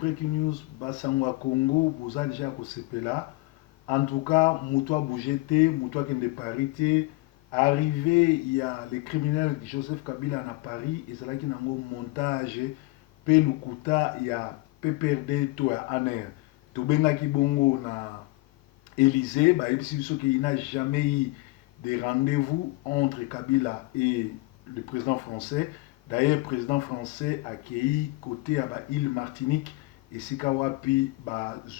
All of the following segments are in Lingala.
breaking news, Basangwa Congo, vous avez déjà là. En tout cas, Moutoua Bougete, Moutoua Kende arrivé, il y a les criminels Joseph Kabila à Paris, et c'est là qu'il y a un montage, Pelukuta, il y a PPRD, tout à Aner. Tout benga ki bongo na Élysée, bah, il n'a jamais eu de rendez-vous entre Kabila et le président français. D'ailleurs, le président français a accueilli côté à l'île Martinique et Sikawapi,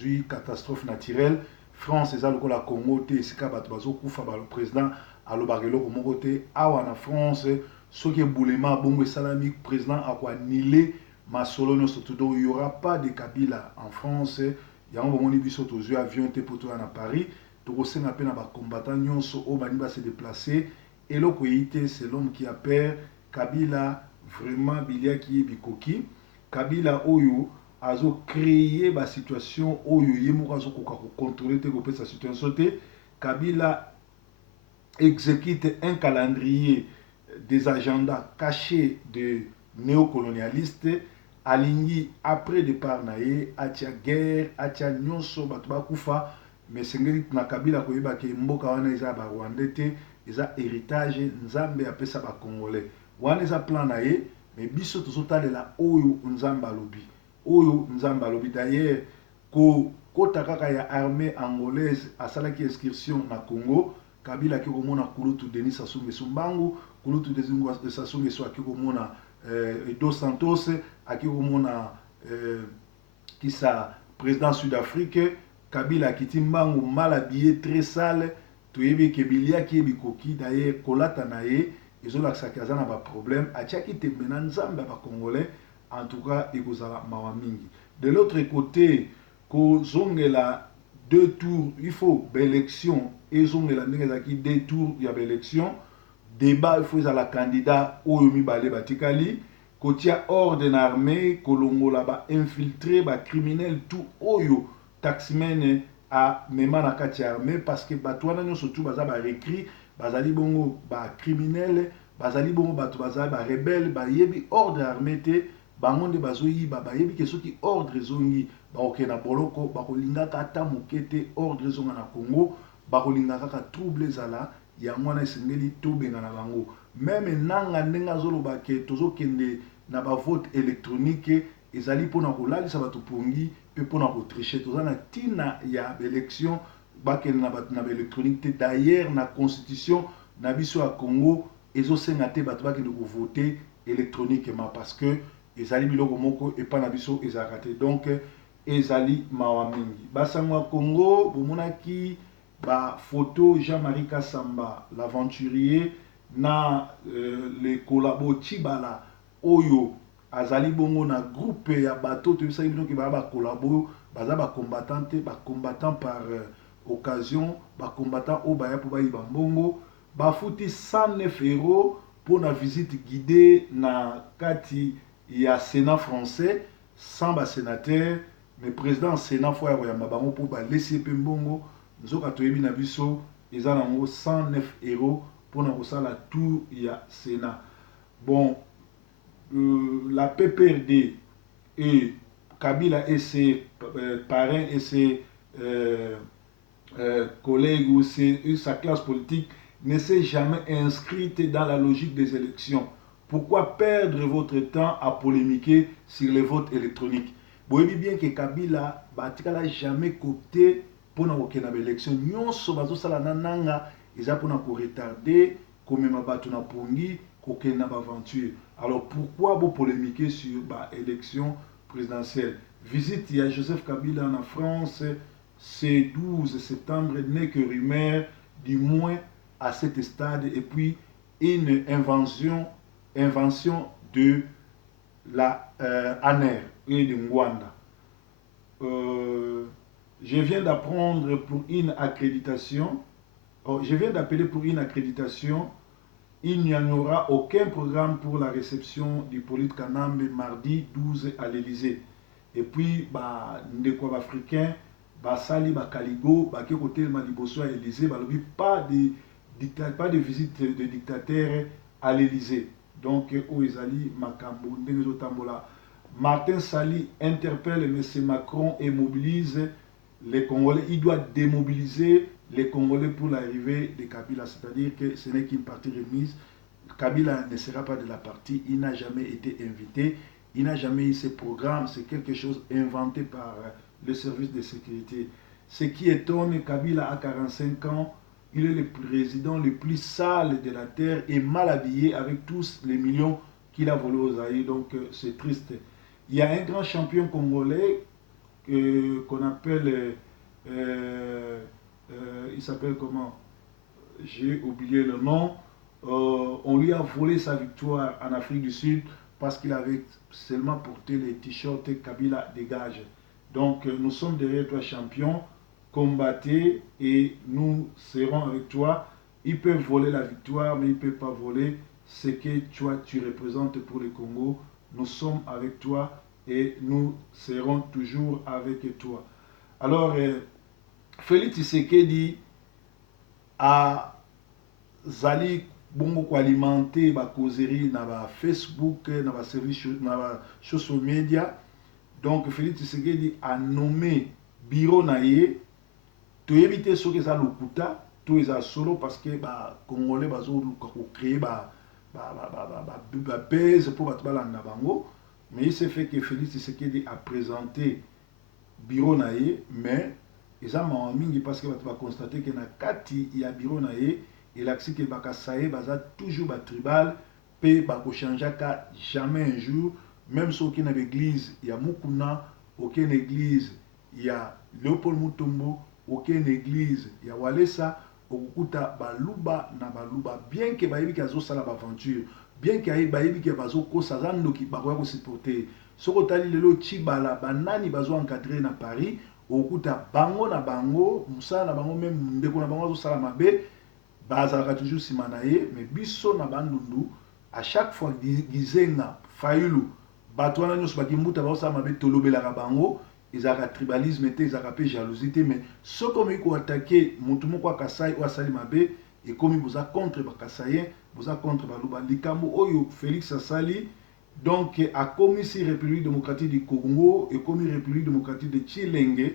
une catastrophe naturelle. France, c'est le Congo, et le président a le côté à France, ce qui est boulema, bongo salami, président a quoi nilé, ma solo, surtout, il n'y aura pas de Kabila en France. Il y a un moment où il y a un avion à Paris. Il y a un combattant qui se déplacer. Et l'autre, c'est l'homme qui a peur. Kabila, vraiment, Bilia qui est Bikoki. Kabila, Oyo, a créé la situation. Oyo, il a contrôlé sa situation. Kabila exécute un calendrier des agendas cachés de néocolonialistes. Aligné après départ naé atia guerre atia nyonso batuba kufa mais sengeli na Kabila koyeba ke mboka wana eza ba Rwandais eza héritage nzambe apesa ba Congolais wana eza plan naé mais biso tozotalela oyo nzambe alobi d'ailleurs ko kota kaka ya armée angolaise asalaki excursion na Congo Kabila ki komona Kulutu Denis Sassou Nguesso Mbangu Kulutu Denis Sassou Nguesso ki komona Dos Santos aki komona qui sa président Sud-Afrique Kabila kiti Mbangu mal habillé très sale toyebi ke bilia ki bikoki d'ailleurs kolata nae ezolakisa ke aza na ba problème atiaki tembe na nzambe ba Congolais en tout cas ekozala mawa mingi. De l'autre côté kozongela deux tours il faut élection ezongela ndenge ezalaki deux tours ya élection débat il faut la candidat oyo mibale batikali kotia ordre na armée kolongola ba infiltré ba criminel tout oyo taximene a mema na kati armée parce que batwana nyo surtout baza ba recrit bazali bongo ba criminel bazali bongo bato bazali ba rebelle ba yebi ordre armée te bango nde bazoyi ba yebi ke soki ordre zongi ba okena boloko ba kolinga kata mokete ordre zonga na Congo ba kolinga kaka trouble zala ya mwana esengeli tobenga na bango même nanga ndenga zoloba ke tozokende na ba vote électronique ezali pona kolalisa bato pongi pe pona kotricher toza na tina ya élection bakende na bato na électronique te d'ailleurs na constitution na biso ya Congo ezosenga te bato bakende ko voter électroniquement parce que ezali biloko moko epa na biso ezalaka te donc ezali mawa mingi basangwa Congo bomonaki ba photo Jean-Marie Kassamba l'aventurier na le collabo Chibala oyo azali bongo na groupe ya bato to bisaki bino ke ba collabo baza ba combattant par occasion ba combattant o baya po ba yiba mbongo ba futi 109 € pour la visite guidée na kati ya Sénat français sans ba sénateur mais président Sénat fois ya mabango pour ba laisser pe mbongo nzoka toyebi na biso eza nango 109 € pour na kosala tour ya Sénat. Bon, la PPRD et Kabila et ses parrains et ses collègues ou sa classe politique ne s'est jamais inscrite dans la logique des élections. Pourquoi perdre votre temps à polémiquer sur les votes électroniques? Vous voyez bien que Kabila n'a jamais coopté pour na élection. Nyonso bazosala nanga eza pour retarder comme ma bato na pongi kokena aventure. Alors pourquoi vous polémiquer sur l'élection présidentielle? Visite à Joseph Kabila en France, c'est 12 septembre, n'est que rumeur, du moins à cet stade, et puis une invention de la ANER et de Mwanda. Je viens d'apprendre pour une accréditation, je viens d'appeler pour une accréditation. Il n'y en aura aucun programme pour la réception du Hippolyte Kanambe mardi 12 à l'Élysée. Et puis, ndeko africain, Sali Kaligo, qui côté Maliboso à l'Élysée, pas de visite de dictateur à l'Élysée. Donc, Oezali Makambo, Ndegezo Tambola, Martin Sali interpelle M. Macron et mobilise les Congolais. Il doit démobiliser les Congolais pour l'arrivée de Kabila. C'est-à-dire que ce n'est qu'une partie remise. Kabila ne sera pas de la partie. Il n'a jamais été invité. Il n'a jamais eu ce programme. C'est quelque chose inventé par le service de sécurité. Ce qui étonne, Kabila a 45 ans. Il est le président le plus sale de la terre et mal habillé avec tous les millions qu'il a volés aux Zaïre. Donc c'est triste. Il y a un grand champion congolais qu'on appelle, il s'appelle comment? J'ai oublié le nom. On lui a volé sa victoire en Afrique du Sud parce qu'il avait seulement porté les t-shirts Kabila dégage. Donc nous sommes derrière toi champion, combattez et nous serons avec toi. Ils peuvent voler la victoire mais ils ne peuvent pas voler ce que toi tu représentes pour le Congo. Nous sommes avec toi et nous serons toujours avec toi. Alors, Félix Tshisekedi a zali bongo ko alimenter ba causerie na ba Facebook na ba service na ba social media. Donc Félix Tshisekedi a nommé bureau na ye to éviter ce que ça lokuta to eza solo parce que ba congolais bazo ko créer ba base pour battre balanda bango. Mais il s'est fait que Félix Tshisekedi a présenté bureau na ye mais eza mawa mingi parce que bato ba constater que na kati ya bureau na ye et l'accès que bakasaye baza toujours ba tribal pe bako changeaka jamais un jour même ceux qui na l'église il y a Mukuna aucune église il y a Léopold Mutombo aucune église il y a Walesa okukuta baluba na baluba bien que bayebi ki azosala baventure bien que bayebi ki bazokosa zandoki bakoya kosupporter soko tali lelo Chibala banani bazo encadrer na Paris okuta bango na bango musala na bango même ndeko na bango azosala mabe bazalaka toujours nsima na ye mais biso na bandundu à chaque fois gizenga fayulu bato wana nyonso bakimbuta baosala mabe tolobelaka bango ezalaka tribalisme te ezalaka mpe jalousie te mais soki omeyi koatake motu moko akasai oyo asali mabe ekomi boza contre bakasayen boza contre baluba likambo oyo Félix asali donc akomisi république démocratique du Congo ekomi république démocratique de Tshilenge.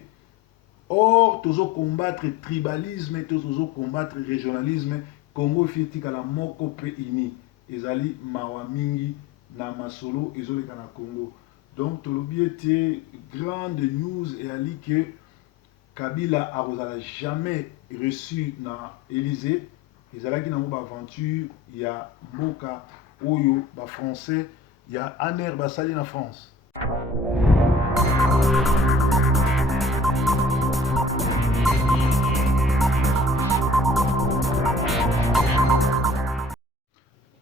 Or, tozo combattre tribalisme, tozo combattre régionalisme, Congo fitika la moko pe ini. Ezali mawa mingi na masolo ezoleka na Congo. Donc, tolobi était grande news et ali que Kabila a jamais reçu na Élysée. Ezalaki na mo aventure, il y a Mboka Oyo, ba français, il y a Aner Basali na France.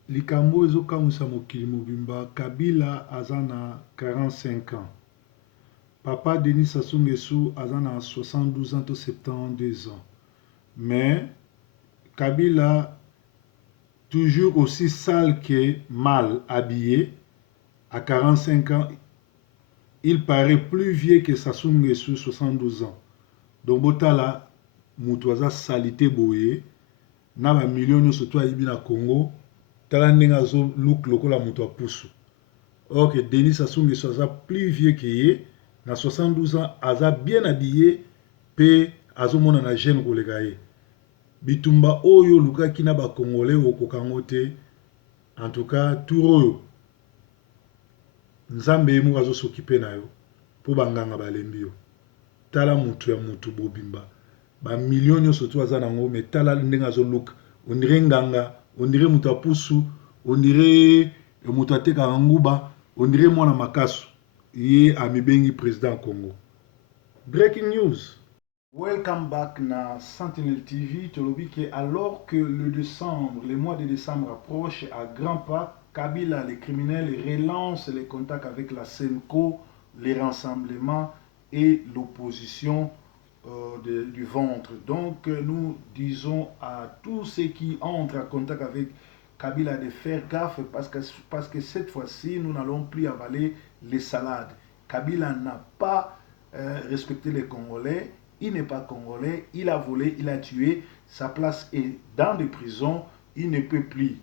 Likambo ezokamwisa mokili mobimba Kabila aza na 45 ans. Papa Denis Sassou Nguesso aza na 72 ans to 72 ans. Mais Kabila toujours aussi sale que mal habillé à 45 ans. Il paraît plus vieux que Sassou Nguesso 72 ans. Donc botala mutu aza salité boye na ba millions surtout ayibi na Congo. Tala ndenge azo look lokola mutu apusu. Or que Denis Sassou Nguesso aza plus vieux que ye na 72 ans aza bien habillé pe azo mona na jeune koleka ye. Bitumba oyo lukaki na ba congolais okokango te. En tout cas tour oyo Nzambe mu azo s'occuper na yo po banganga balembi yo. Tala mutu ya mutu bobimba. Ba millions nyonso to aza nango mais tala ndenge azo look on dirait nganga. On dirait Moutapousou, on dirait Moutateka Nguba, on dirait Mwana Makasu. Il est Amibengi président Congo. Breaking news. Welcome back na Sentinel TV. Alors que le mois de décembre approche à grands pas, Kabila, les criminels, relancent les contacts avec la SENCO, les rassemblements et l'opposition du ventre. Donc nous disons à tous ceux qui entrent en contact avec Kabila de faire gaffe parce que cette fois-ci nous n'allons plus avaler les salades. Kabila n'a pas respecté les Congolais, il n'est pas Congolais, il a volé, il a tué, sa place est dans des prisons, il ne peut plus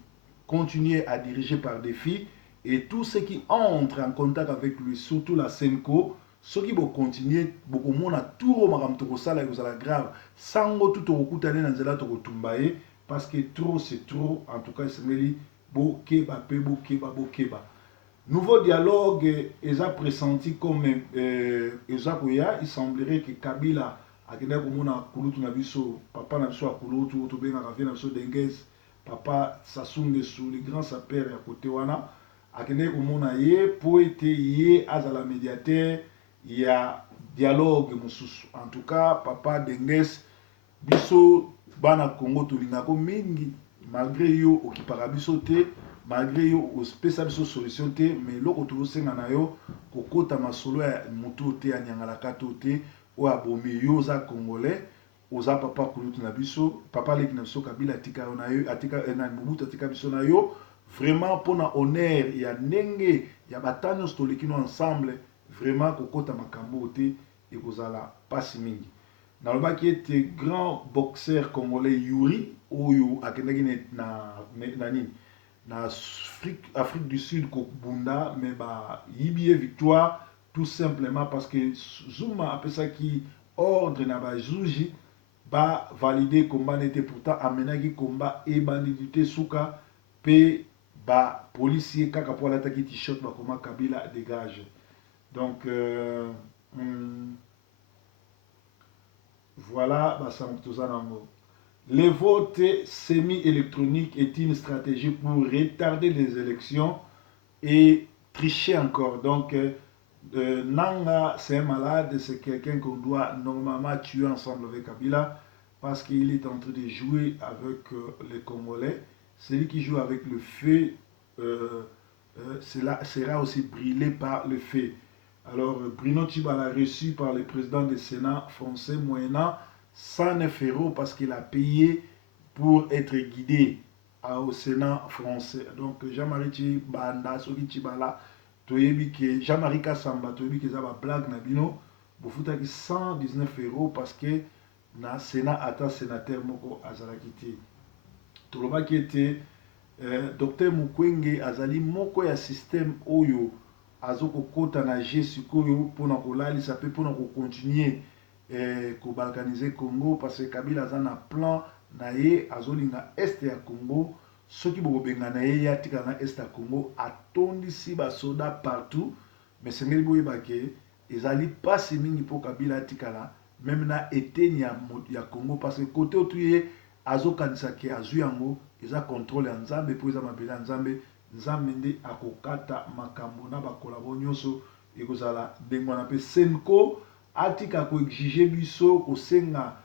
continuer à diriger par défi Et tous ceux qui entrent en contact avec lui, surtout la Senko, ceux qui vont continuer, beaucoup moins à tout remarquer tout ça là, vous allez grave. Sango tout au coup d'aller dans zela tout tumbaye, parce que trop c'est trop. En tout cas, c'est meli bo keba pe bo keba bo keba. Nouveau dialogue, ils ont pressenti comme il semblerait que Kabila a gagné comme on a Kulutu Nabiso, papa Nabiso a Kulutu, Tobe Naravi Nabiso Denguez, papa Sassou sous les grands sapeurs à côté wana, a gagné comme on a yé, pour être yé à la médiateur, il y a dialogue mususu. En tout cas, papa Denguez, biso bana Congo tulingako mingi, malgré yo okipaka biso te, malgré yo osipesa biso solution te, mais eloko tozosenga na yo kokota masolo ya motu te ya nyangalaka to te oyo abomi yo oza congolais oza papa kulutu na biso papa leki na biso kabila atika yo na yo atika na mobutu atika biso na yo vraiment mpona honneur ya ndenge ya batani nyonso tolekino ensemble vraiment kokota makambo te ekozala mpasi mingi. Nalobaki ete grand boxeur congolais Yuri oyo akendaki na nini na Afrique du Sud kobunda mais ba yibi victoire tout simplement parce que Zuma apesaki ordre na ba juge ba valider combat n'était pourtant amenaki combat et bandité suka pe ba policier kaka pour l'attaquer t-shirt ba comment Kabila dégage donc voilà bah ça le vote semi-électronique est une stratégie pour retarder les élections et tricher encore. Donc, Nanga, c'est un malade, c'est quelqu'un qu'on doit normalement tuer ensemble avec Kabila parce qu'il est en train de jouer avec les Congolais. Celui qui joue avec le feu sera aussi brûlé par le feu. Alors, Bruno Tchibala reçu par le président du Sénat français moyennant 109 € parce qu'il a payé pour être guidé au Sénat français. Donc, Jean-Marie Tchibanda, Soki Tchibala, Jean-Marie Kassamba, Toyebi Kezaba blague Nabino, Bofutaki 119 € parce que na Sénat ata sénateur moko azalakiti. Toloba qui était Dr Mukwege azali moko ya système oyo azokokota na je sikoyo mpona kolalisa mpe mpona kocontinue kobalkanize Congo parce que Kabila aza na plan na ye azolinga este ya Congo soki bokobenga na ye ya tika na este ya Congo atondisi basoda partout mais sengeli boyeba ke ezali mpasi mingi mpo Kabila atikala meme na eteni ya Congo parce que kote otu ye azokanisa ke azwi yango eza contrôle ya nzambe mpo eza mabele ya nzambe nzambe nde akokata makambo na bakolabo nyonso ekozala ndenge wana mpe Senko atika koexige biso kosenga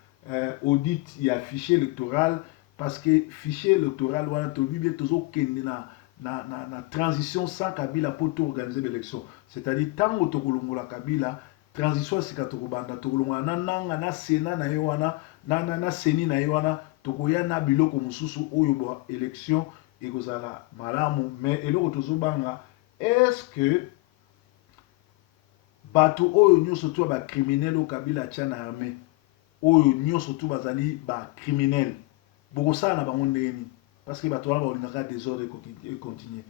audit ya fichier électoral parce que fichier électoral wana toyebi bien tozokende na transition sans Kabila mpo toorganize baélection c'est-à-dire ntango tokolongola Kabila transition sika tokobanda tokolongola na nanga na sena na ye wana na seni na ye wana tokoya na biloko mosusu oyo ba élection ekozala malamu mais eloko tozobanga est-ce que bato oyo nyonso to ba criminel o Kabila atia na armée oyo nyonso to bazali ba criminel bokosala na bango ndeni parce que bato wana balingaka désordre et continuer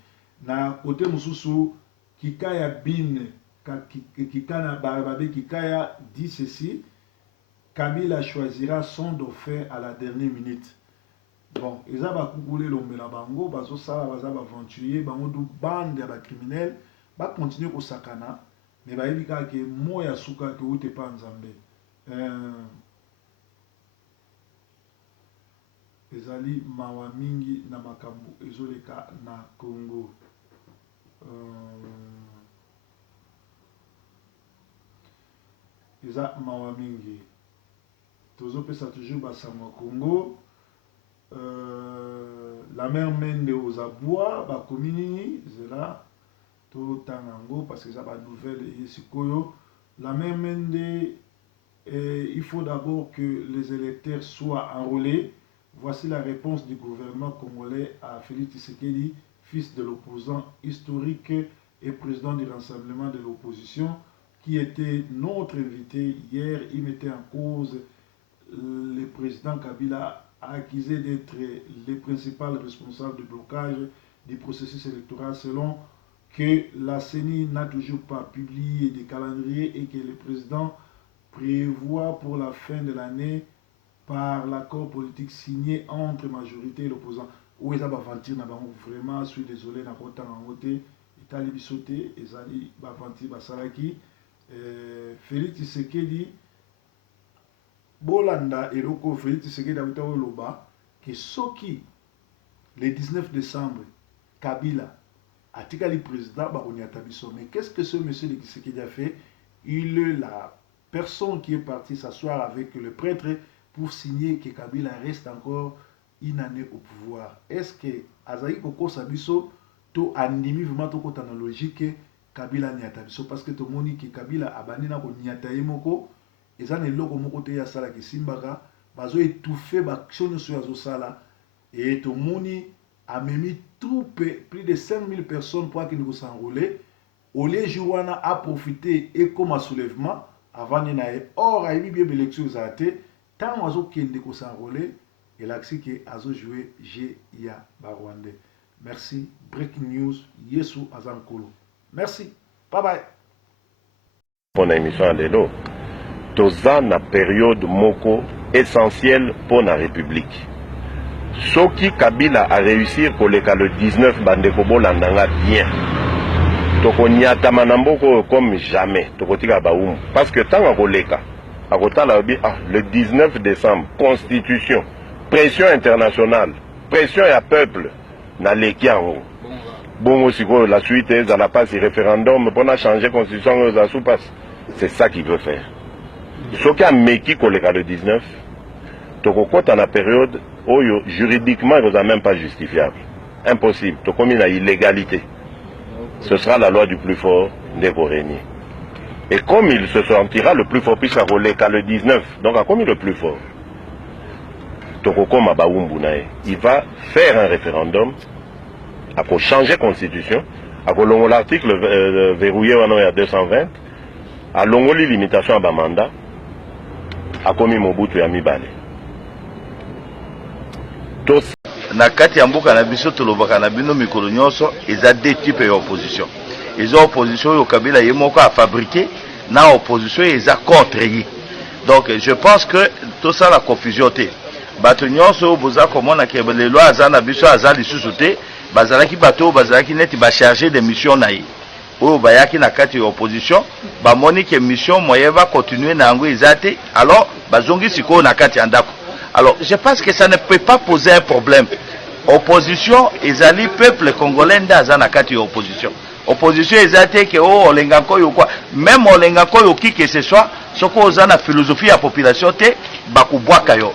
na côté mosusu Kikaya Bin Kikana Barababe Kikaya dit ceci: Kabila choisira son dauphin à la dernière minute. Bon, ils ont coupé l'homme la bango, bazo sala baza aventurier, bango du bande ya ba criminel, ba continuer ko sakana, mais ba yebika ke moya suka ke ute pa nzambe. Ezali mawa mingi na makambo ezoleka na Congo. Eza mawa mingi. Tozopesa toujours basango Congo. La mère Mende aux abois, ba komini, zela, to tangango, parce que ça va nouvelle et sikoyo. La mère Mende, il faut d'abord que les électeurs soient enrôlés. Voici la réponse du gouvernement congolais à Félix Tshisekedi, fils de l'opposant historique et président du rassemblement de l'opposition, qui était notre invité hier. Il mettait en cause le président Kabila accusé d'être le principal responsable du blocage du processus électoral selon que la CENI n'a toujours pas publié des calendriers et que le président prévoit pour la fin de l'année par l'accord politique signé entre majorité et l'opposant. Où est-ce que vraiment, je suis désolé, n'a pas en côté, Italie bisoté, Ezali Bavanti Basalaki, Félix Tshisekedi, Bolanda et Roko Félix Tshisekedi a Loba, que Soki, le 19 décembre, Kabila, a tika le président, mais qu'est-ce que ce monsieur de Tshisekedi a fait? Il est la personne qui est partie s'asseoir avec le prêtre pour signer que Kabila reste encore une année au pouvoir. Est-ce que Azaï Koko Sabiso to andimi vraiment to kota na logique Kabila nyata biso parce que to moni que Kabila abanina ko nyata yemoko ezana eloko moko te ya sala ki simbaka bazo étouffer ba action sur azo sala et to moni a memi troupe plus de 5000 personnes pour qu'ils nous s'enrôler au lieu Jouana a profité et comme un soulèvement avant n'aie or a eu bien élection zate tant oiseau qui est s'enrôler et là c'est que azo joué G.I.A. Barwande. Merci. Breaking news Yesu Azankolo. Merci. Bye bye. Pour l'émission Lelo, toza na période moko essentielle pour la République. Soki Kabila a réussi pour le 19 bandeko bolandanga bien. Toko nyata manamboko comme jamais. Toko tika baum. Parce que tant à koleka, à kotala le 19 décembre, constitution, pression internationale, pression à peuple, na leki yango. Bon aussi la suite est à la passe référendum pour changer constitution aux asoupas. C'est ça qu'il veut faire. Soki a meki koleka le 19, toko kota na période où juridiquement il n'est même pas justifiable. Impossible. Toko mi na illégalité. Ce sera la loi du plus fort des Goréniers. Et comme il se sentira le plus fort, puisqu'à le 19, donc à comme il est le plus fort, il va faire un référendum, à changer la constitution, à l'article verrouillé à 220, à l'ongoli limitation à mandat, à commis Mobutu ya mibale. Na kati ya mboka na biso tolobaka na bino mikolo nyonso eza deux types d'opposition. Eza opposition yo Kabila ye moko a fabriqué na opposition eza contre yi. Donc je pense que tout ça la confusion te. Bato nyonso boza komona ke le loi aza na biso aza lisusu te, bazalaki bato bazalaki neti ba charger de mission na yi. Oyo bayaki na kati ya opposition, ba moni ke mission moye va continuer na yango ezate, alors bazongi siko na kati ya ndako. Alors, je pense que ça ne peut pas poser un problème. Opposition, ezali peuple congolais ndaza na kati opposition. Opposition ezate que oh olengako yo quoi. Même olengako yo qui que ce soit, soko oza na philosophie ya population te bakubwaka yo.